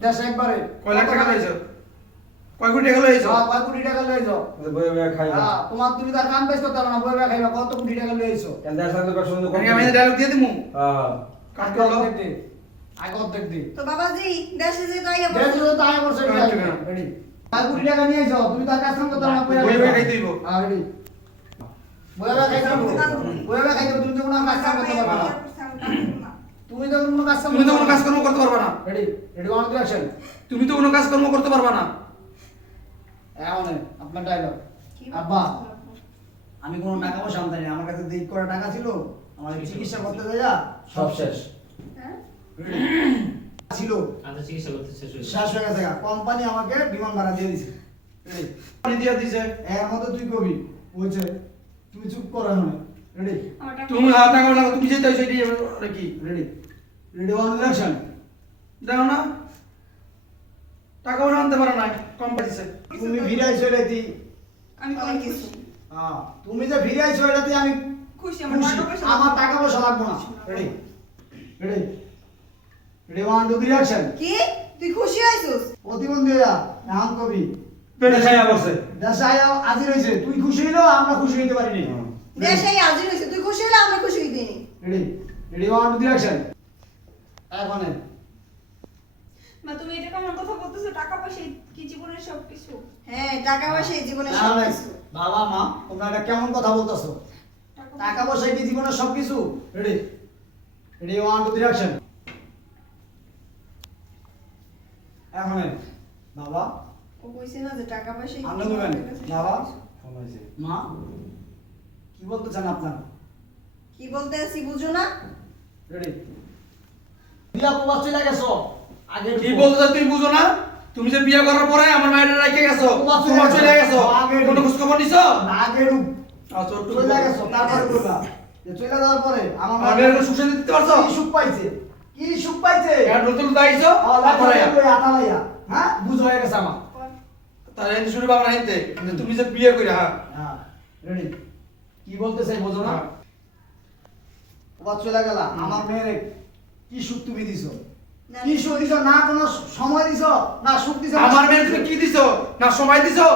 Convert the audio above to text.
দেশ একবারে কয় লাখ টাকা লইছো কয় কোটি টাকা লইছো হ্যাঁ কয় কোটি টাকা লইছো বয়ে বয়ে খাই হ্যাঁ তোমার তুমি তার কাম বেশ করতে পারো না বই বই খাইবা কত কোটি টাকা লইছো কেন দেশ লাগবে কত সুন্দর আমি ডায়লগ দিয়ে দিমু হ্যাঁ কাট করো দেখতে আগে অর্ধেক দি তো বাবাজি দেশে যে তাই দেশ তো তাই করছে রেডি কয় কোটি টাকা নিয়ে আইছো তুমি তার কাজ করতে পারো না বই বই খাইতে হইব হ্যাঁ রেডি বই বই খাইতে বই বই খাইতে তুমি তো কোনো কাজ করতে পারবে না তুমি তো কোনো কাজ তুমি তো কোনো কাজকর্ম করতে পারবা না রেডি রেডি ওয়ান অ্যাকশন তুমি তো কোনো কাজকর্ম করতে পারবা না এখন আপনার ডায়লগ আব্বা আমি কোনো টাকা পয়সা আনতে নাই আমার কাছে দেই করে টাকা ছিল আমার চিকিৎসা করতে যাইয়া সব শেষ হ্যাঁ ছিল আচ্ছা চিকিৎসা করতে শেষ হয়েছে শেষ হয়ে গেছে কোম্পানি আমাকে বিমান ভাড়া দিয়ে দিছে রেডি পানি দিয়া দিছে এর মধ্যে তুই কবি বলছে তুমি চুপ করো এখন রেডি আমার টাকা তুমি হাত টাকা লাগা তুমি যেতে হইছে এটি কি রেডি রেডি ওয়ান অ্যাকশন দেখো না টাকা পয়সা আনতে পারো না কম পাইছে তুমি ভিড়াইছো এটাতে আমি মানে অনেক খুশি হ্যাঁ তুমি যে ভিড়াইছো এটাতে আমি খুশি আমার খুশি। টাকা পয়সা আমার টাকা পয়সা লাগবে না ready ready ready one two three action কি তুই খুশি হইছিস প্রতিবন্ধী হইয়া এখন কবি পেটে খাইয়া বসে দেশে আয়া আজি রয়েছে তুই খুশি হইলো আমরা খুশি হইতে পারিনি দেশে হাজির হইছে তুই খুশি হলে আমরা খুশি হইতেনি ready ready one two three action এখন মা তুমি এটা কেমন কথা বলতেছো টাকা পয়সা কি জীবনের সবকিছু হ্যাঁ টাকা পয়সা এই জীবনে না, সব না, কিছু বাবা মা তোমরা এটা কেমন কথা বলতেছো টাকা পয়সা কি জীবনের সবকিছু ready ready one two three action এখন বাবা ও কইছে না যে টাকা পয়সা এই আনন্দ জীবনের নেবেন কাছে বাবা ফোন হইছে মা কি বলতে চান আপনার কি বলতে আছি বুঝো না রেডি বিয়া প্রবাস চলে গেছো আগে কি বলতে চাও তুমি বুঝো না তুমি যে বিয়ে করার পরে আমার মায়ের রেখে গেছো তোমার চলে তোমার চলে গেছো আগে কোনো খোঁজ খবর নিছো না আগে রূপ আচ্ছা একটু চলে গেছো তারপরে বলবা যে চলে যাওয়ার পরে আমার আমার মেয়ের সুখে দিতে পারছো কি সুখ পাইছে কি সুখ পাইছে আর নতুন দাইছো আলাইয়া আতালাইয়া হ্যাঁ বুঝ হয়ে গেছে আমার তাহলে এতে শুনে বাবা নাইতে তুমি যে বিয়ে কইরা হ্যাঁ হ্যাঁ রেডি কি বলতে চাই বোঝো না হ্যাঁ। ওবা চলে গেলা আমার মেয়ের কি সুখ তুমি দিছো না, কি সুখ দিছো না কোনো সময় দিছো না সুখ দিছো আমার মেয়ের তুমি কি দিছো না সময় দিছো